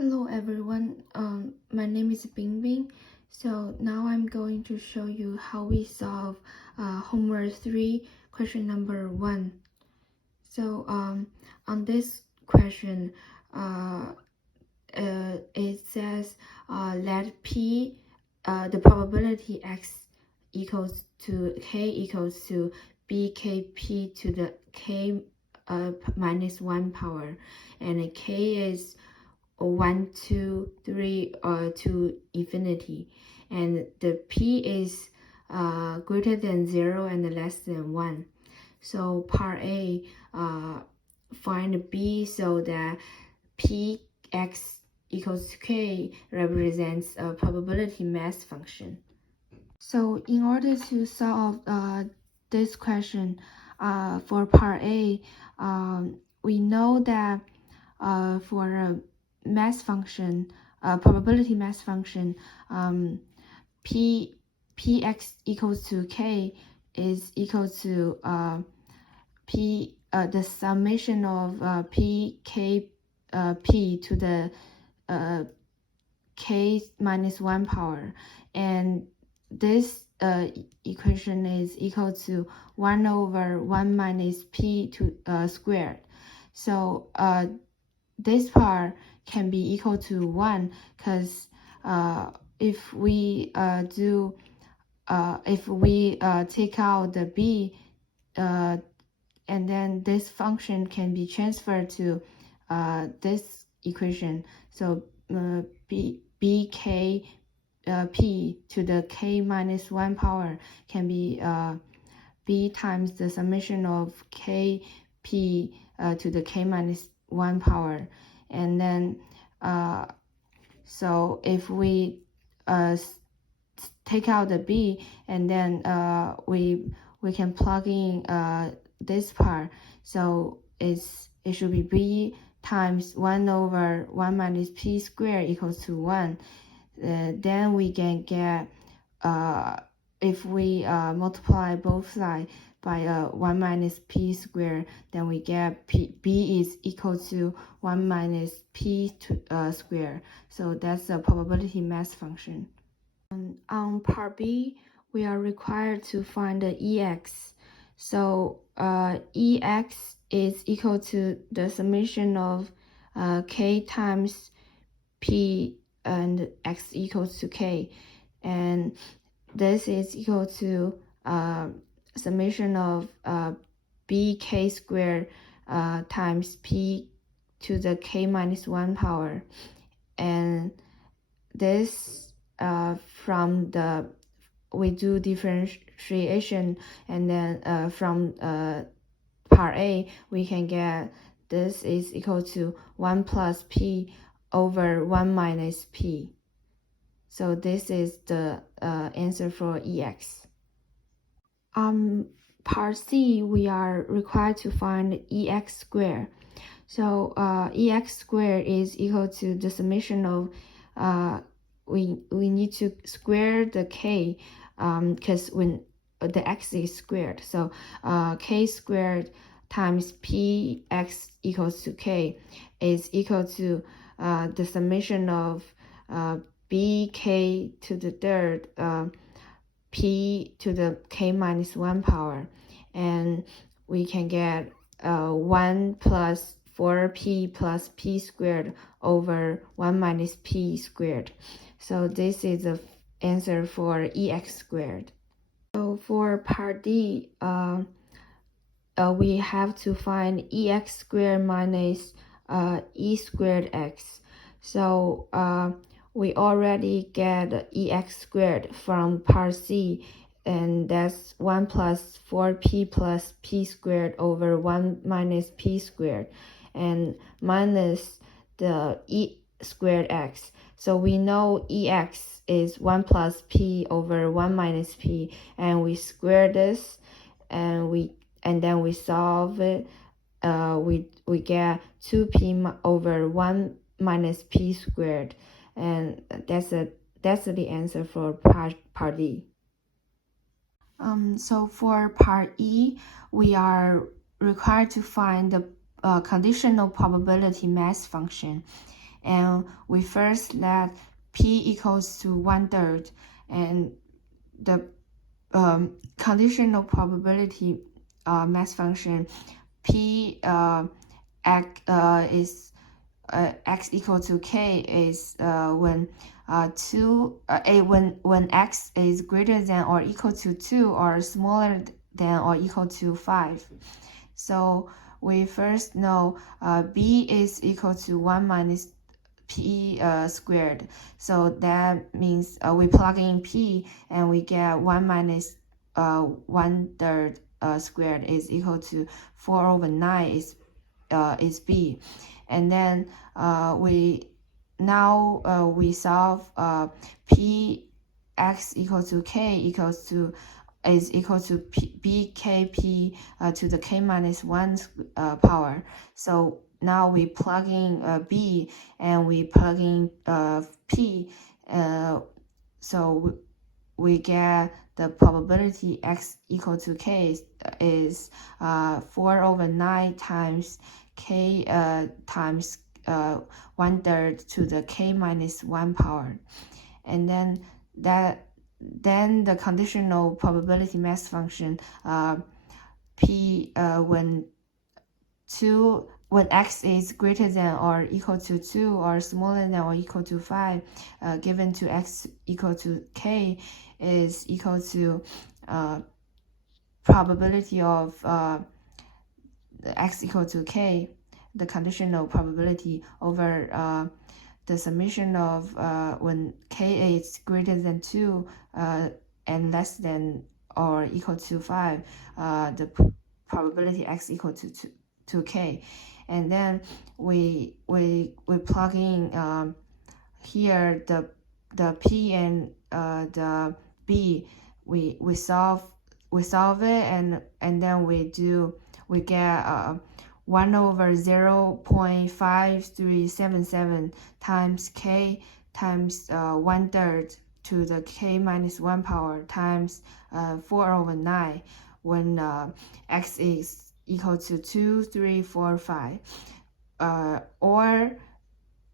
Hello everyone, my name is Bingbing. So now I'm going to show you how we solve homework 3 question number 1. So on this question, it says let P, the probability X equals to K equals to BKP to the K minus 1 power, and K is 1, 2, 3 to infinity, and the P is greater than 0 and less than 1. So part A, find B so that Px equals to K represents a probability mass function. So in order to solve this question for part A, we know that for a mass function, probability mass function, Px equals to K is equal to the summation of P to the K minus 1 power, and this equation is equal to 1 over 1 minus P to squared. So this part can be equal to 1 because if we take out the B, and then this function can be transferred to this equation. So BK P to the K minus 1 power can be B times the summation of K P to the K minus 1 power. And then so if we take out the B, and then we can plug in this part, so it should be B times 1 over 1 minus P squared equals to 1. Then we can get, if we multiply both sides by 1 minus P squared, then we get B is equal to 1 minus P squared. So that's the probability mass function. On part B, we are required to find the EX. So EX is equal to the summation of K times P and X equals to K, and this is equal to summation of BK squared times P to the K minus 1 power, and this from the we do differentiation, and then from part A we can get this is equal to 1 plus P over 1 minus P. So this is the answer for EX. Part C, we are required to find EX squared. So EX squared is equal to the summation of we need to square the K because when the X is squared, so K squared times Px equals to K is equal to the summation of Bk to the third P to the K minus 1 power, and we can get 1 plus 4P plus P squared over 1 minus P squared. So this is the answer for EX squared. So for part D, we have to find EX squared minus E squared X. So we already get EX squared from part C, and that's 1 plus 4P plus P squared over 1 minus P squared, and minus the E squared X. So we know EX is 1 plus P over 1 minus P, and we square this, and then we solve it. We get 2P over 1 minus P squared, and that's the answer for part D. So for part E, we are required to find the conditional probability mass function, and we first let p equals to 1/3, and the conditional probability mass function p is x equal to k is when when x is greater than or equal to 2 or smaller than or equal to 5. So we first know b is equal to 1 minus p squared. So that means we plug in p and we get 1 minus 1/3 squared is equal to 4/9 is b. And then we solve p x equal to k is equal to bkp to the k minus 1 power. So now we plug in b and we plug in p, so we get the probability x equal to k is 4/9 times k times 1/3 to the k minus 1 power. And then the conditional probability mass function p when x is greater than or equal to 2 or smaller than or equal to 5, given to x equal to k, is equal to probability of x equal to k, the conditional probability over the summation of when k is greater than 2 and less than or equal to 5, the probability x equal to k. And then we plug in here the p and the b. We solve it, and then we get 1/0.5377 times k times 1/3 to the k minus 1 power times 4/9 when x is equal to 2, 3, 4, 5. Or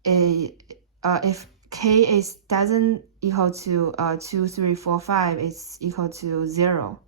if k doesn't equal to 2, 3, 4, 5, it's equal to 0.